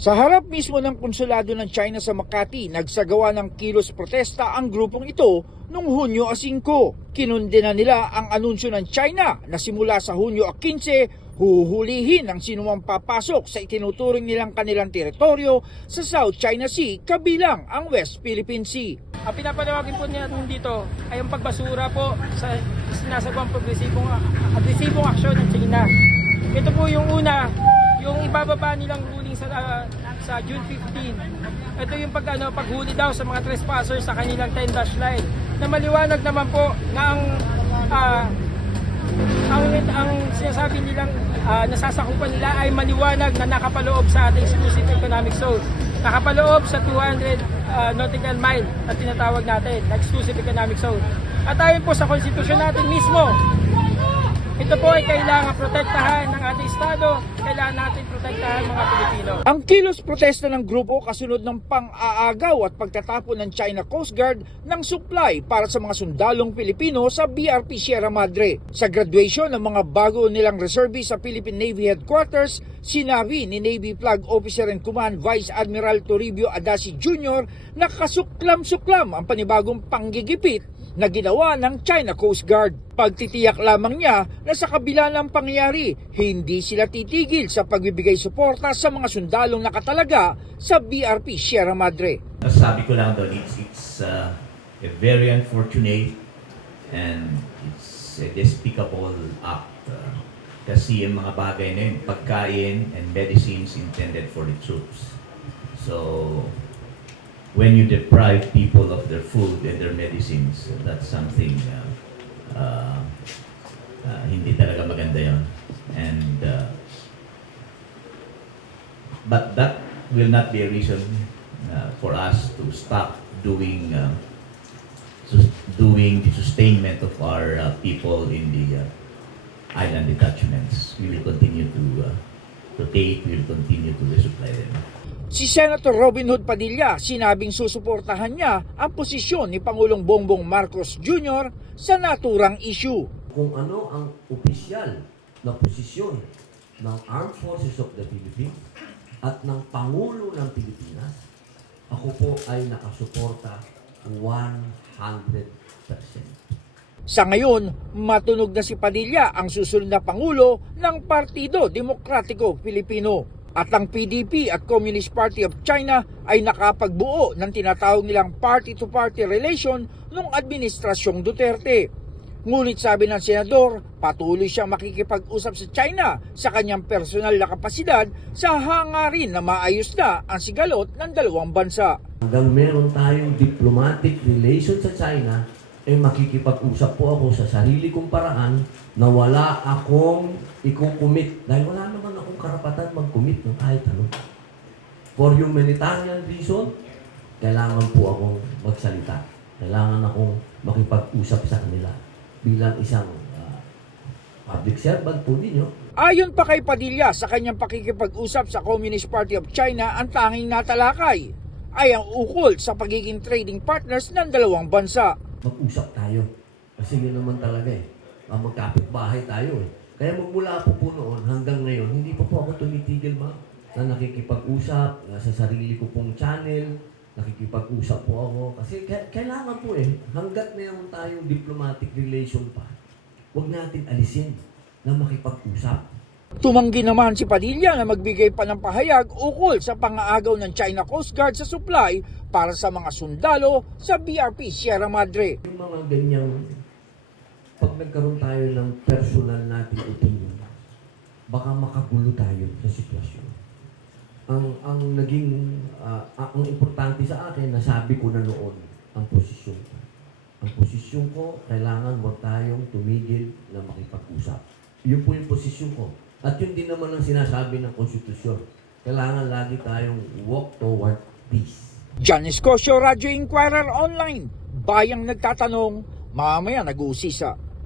Sa harap mismo ng konsulado ng China sa Makati, nagsagawa ng kilos protesta ang grupong ito noong Hunyo 5. Kinundena nila ang anunsyo ng China na simula sa Hunyo 15, huhulihin ang sinumang papasok sa itinuturing nilang kanilang teritoryo sa South China Sea kabilang ang West Philippine Sea. Ang pinapanawagin po niya dito ay ang pagbasura po sa sinasagawang agresibong aksyon ng China. Ito po yung una, yung ibababa nilang ruling sa June 15. Ito yung paghuli daw sa mga trespassers sa kanilang 10-dash line. Na maliwanag naman po na ang sinasabi nilang nasasakupan nila ay maliwanag na nakapaloob sa ating exclusive economic zone. Nakapaloob sa 200 nautical mile na tinatawag natin na exclusive economic zone. At ayon po sa konstitusyon natin mismo, ito po ay kailangan protektahan ng ating Estado, kailangan natin protektahan mga Pilipino. Ang kilos protesta ng grupo kasunod ng pang-aagaw at pagtatapon ng China Coast Guard ng supply para sa mga sundalong Pilipino sa BRP Sierra Madre. Sa graduation ng mga bago nilang reservists sa Philippine Navy Headquarters, sinabi ni Navy Flag Officer and Command Vice Admiral Toribio Adasi Jr. na kasuklam-suklam ang panibagong panggigipit na ginawa ng China Coast Guard. Pagtitiyak lamang niya na sa kabila ng pangyayari, hindi sila titigil sa pagbibigay suporta sa mga sundalong nakatalaga sa BRP Sierra Madre. Sabi ko lang doon, it's a very unfortunate and it's a despicable act. Kasi yung mga bagay na yun, pagkain and medicines intended for the troops. So, when you deprive people of their food and their medicines, that's something hindi talaga maganda yun. And but that will not be a reason for us to stop doing the sustainment of our people in the island detachments. We will continue to take, we will continue to resupply them. Si Senator Robin Hood Padilla sinabing susuportahan niya ang posisyon ni Pangulong Bongbong Marcos Jr. sa naturang issue. Kung ano ang opisyal na posisyon ng Armed Forces of the Philippines at ng Pangulo ng Pilipinas, ako po ay nakasuporta 100%. Sa ngayon, matunog na si Padilla ang susunod na Pangulo ng Partido Demokratiko Pilipino. At ang PDP at Communist Party of China ay nakapagbuo ng tinatawag nilang party-to-party relation noong Administrasyong Duterte. Ngunit sabi ng senador, patuloy siyang makikipag-usap sa China sa kanyang personal na kapasidad sa hangarin na maayos na ang sigalot ng dalawang bansa. Hanggang meron tayong diplomatic relation sa China, makikipag-usap po ako sa sarili kong paraan na wala akong ikukumit. Dahil wala naman akong karapatan mag-commit ng kahit ano. For humanitarian reason, kailangan po akong magsalita. Kailangan akong makipag-usap sa kanila bilang isang public servant po ninyo. Ayon pa kay Padilla, sa kanyang pakikipag-usap sa Communist Party of China, ang tanging natalakay ay ang ukol sa pagiging trading partners ng dalawang bansa. Mag-usap tayo. Kasi yun naman talaga magkapit-bahay tayo Kaya magmula po noon hanggang ngayon, hindi po ako tumitigil na nakikipag-usap sa sarili ko pong channel, nakikipag-usap po ako. Kasi kailangan po hanggat mayroon tayong diplomatic relation pa, huwag natin alisin na makipag-usap. Tumanggi naman si Padilla na magbigay pa ng pahayag ukol sa pang-aagaw ng China Coast Guard sa supply para sa mga sundalo sa BRP Sierra Madre. Yung mga ganyang, pag nagkaroon tayo ng personal nating opinion, baka makagulo tayo sa sitwasyon. Ang importante sa akin, nasabi ko na noon, ang posisyon ko. Ang posisyon ko, kailangan wag tayong tumigil na makipag-usap. Yun po yung posisyon ko. At yun din naman ang sinasabi ng konstitusyon. Kailangan lagi tayong walk toward peace. John Escocio, Radyo Inquirer Online. Bayang nagtatanong, mamaya nag-uusisa.